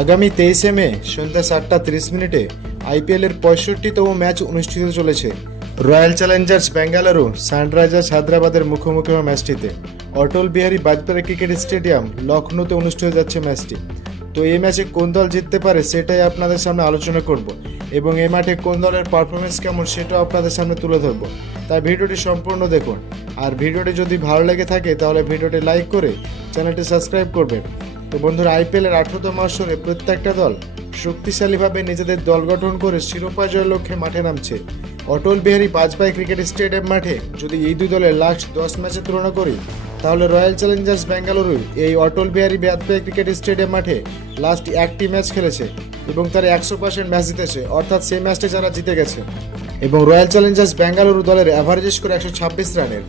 আগামী তেইশে মে, সন্ধ্যা সাতটা তিরিশ মিনিটে আইপিএলের পঁয়ষট্টিতম ম্যাচ অনুষ্ঠিত চলেছে। রয়্যাল চ্যালেঞ্জার্স বেঙ্গালুরু সানরাইজার্স হায়দ্রাবাদের মুখোমুখি হওয়া ম্যাচটিতে। অটল বিহারী বাজপেয়ী ক্রিকেট স্টেডিয়াম লখনৌতে অনুষ্ঠিত যাচ্ছে ম্যাচটি। তো এই ম্যাচে কোন দল জিততে পারে সেটাই আপনাদের সামনে আলোচনা করব এবং এই মাঠে কোন দলের পারফরমেন্স কেমন সেটাও আপনাদের সামনে তুলে ধরবো। তাই ভিডিওটি সম্পূর্ণ দেখুন। আর ভিডিওটি যদি ভালো লেগে থাকে তাহলে ভিডিওটি লাইক করে চ্যানেলটি সাবস্ক্রাইব করবেন। তো বন্ধুরা আইপিএলের আঠারোতম আসরে প্রত্যেকটা দল শক্তিশালীভাবে নিজেদের দল গঠন করে শিরোপা জয়ের লক্ষ্যে মাঠে নামছে। অটল বিহারী বাজপেয়ী ক্রিকেট স্টেডিয়াম মাঠে যদি এই দুই দলের লাস্ট দশ ম্যাচের তুলনা করি, তাহলে রয়্যাল চ্যালেঞ্জার্স বেঙ্গালুরু এই অটল বিহারী বাজপেয়ী ক্রিকেট স্টেডিয়াম মাঠে লাস্ট একটি ম্যাচ খেলেছে এবং তারা একশো পার্সেন্ট ম্যাচ জিতেছে, অর্থাৎ সেই ম্যাচটি যারা জিতে গেছে। এবং রয়্যাল চ্যালেঞ্জার্স বেঙ্গালুরু দলের অ্যাভারেজ স্কোর একশো ছাব্বিশ রানের।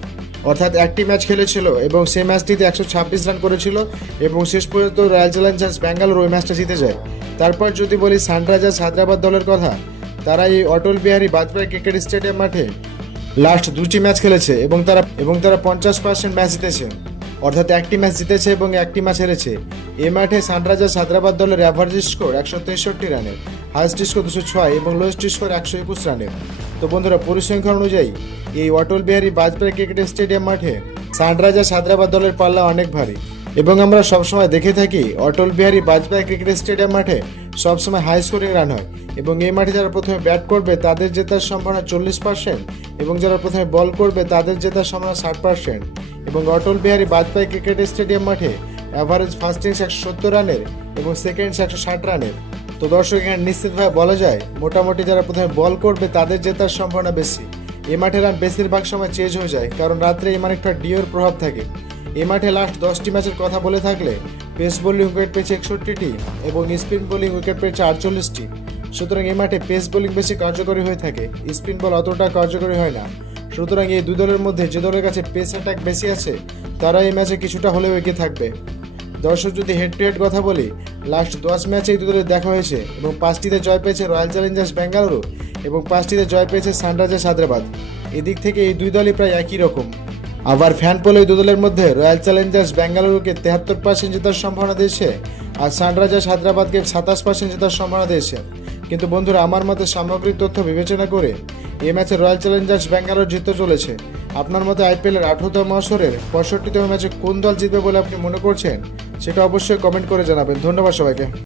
অর্থাৎ একটি ম্যাচ খেলেছিল এবং সেই ম্যাচটিতে একশো ছাব্বিশ রান করেছিল এবং শেষ পর্যন্ত রয়্যাল চ্যালেঞ্জার্স ব্যাঙ্গালোর ওই ম্যাচটা জিতে যায়। তারপর যদি বলি সানরাইজার্স হায়দ্রাবাদ দলের কথা, তারা এই অটল বিহারী বাজপেয়ী ক্রিকেট স্টেডিয়াম মাঠে লাস্ট দুটি ম্যাচ খেলেছে এবং তারা এবং তারা পঞ্চাশ পার্সেন্ট ম্যাচ জিতেছে। অর্থাৎ একটি ম্যাচ জিতেছে এবং একটি ম্যাচ হেরেছে। এই মাঠে সানরাইজার্স হায়দ্রাবাদ দলের অ্যাভারেজ স্কোর একশো তেষট্টি রানের হাইস্ট স্কোর দুশো ছয় এবং লোয়েস্ট স্কোর একশো একুশ রানের। তো বন্ধুরা, পরিসংখ্যান অনুযায়ী এই অটল বিহারী বাজপেয়ী ক্রিকেট স্টেডিয়াম মাঠে সানরাইজার্স হায়দ্রাবাদ দলের পাল্লা অনেক ভারী এবং আমরা সবসময় দেখে থাকি অটল বিহারী বাজপেয়ী ক্রিকেট স্টেডিয়াম মাঠে সবসময় হাই স্কোরিং রান হয় এবং এই মাঠে যারা প্রথমে ব্যাট করবে, তাদের জেতার সম্ভাবনা চল্লিশ পার্সেন্ট এবং যারা প্রথমে বল করবে, তাদের জেতার সম্ভাবনা ষাট পার্সেন্ট এবং অটল বিহারী বাজপেয়ী ক্রিকেট স্টেডিয়াম মাঠে অ্যাভারেজ ফার্স্ট ইনিংস একশো সত্তর রানের এবং সেকেন্ড একশো ষাট রানের। তো দর্শক, এখানে নিশ্চিতভাবে বলা যায়, মোটামুটি যারা প্রথমে বল করবে, তাদের জেতার সম্ভাবনা বেশি। এ মাঠে রান বেশিরভাগ সময় চেঞ্জ হয়ে যায়, কারণ রাত্রে এই মানে একটা ডিওর প্রভাব থাকে। এ মাঠে লাস্ট দশটি ম্যাচের কথা বলে থাকলে পেস বোলিং উইকেট পেয়েছে একষট্টিটি এবং স্পিন বোলিং উইকেট পেয়েছে আটচল্লিশটি সুতরাং এই মাঠে পেস বোলিং বেশি কার্যকরী হয়ে থাকে স্পিন বল অতটা কার্যকরী হয় না। সুতরাং এই দুই দলের মধ্যে যে দলের কাছে পেস অ্যাটাক বেশি আছে, তারা এই ম্যাচে কিছুটা হলেও এগিয়ে থাকবে। দর্শক যদি হেড টু হেড কথা বলি লাস্ট দশ ম্যাচে এই দুদলের দেখা হয়েছে এবং পাঁচটিতে জয় পেয়েছে রয়্যাল চ্যালেঞ্জার্স বেঙ্গালুরু এবং পাঁচটিতে জয় পেয়েছে সানরাইজার্স হায়দ্রাবাদ। এদিক থেকে এই দুই দলই প্রায় একই রকম। আবার ফ্যান পোল এই দুদলের মধ্যে রয়্যাল চ্যালেঞ্জার্স বেঙ্গালুরুকে তেহাত্তর পার্সেন্ট জেতার সম্ভাবনা দিয়েছে আর সানরাইজার্স হায়দ্রাবাদকে সাতাশ পার্সেন্ট জেতার সম্ভাবনা দিয়েছে। কিন্তু বন্ধুরা, আমার মতে সামগ্রিক তথ্য বিবেচনা করে এই ম্যাচে রয়্যাল চ্যালেঞ্জার্স ব্যাঙ্গালোর জিততে চলেছে। আপনার মতে আইপিএলের আঠারোতম আসরের পঁয়ষট্টিতম ম্যাচে কোন দল জিতবে বলে আপনি মনে করছেন? সেটা অবশ্যই কমেন্ট করে জানাবেন। ধন্যবাদ সবাইকে।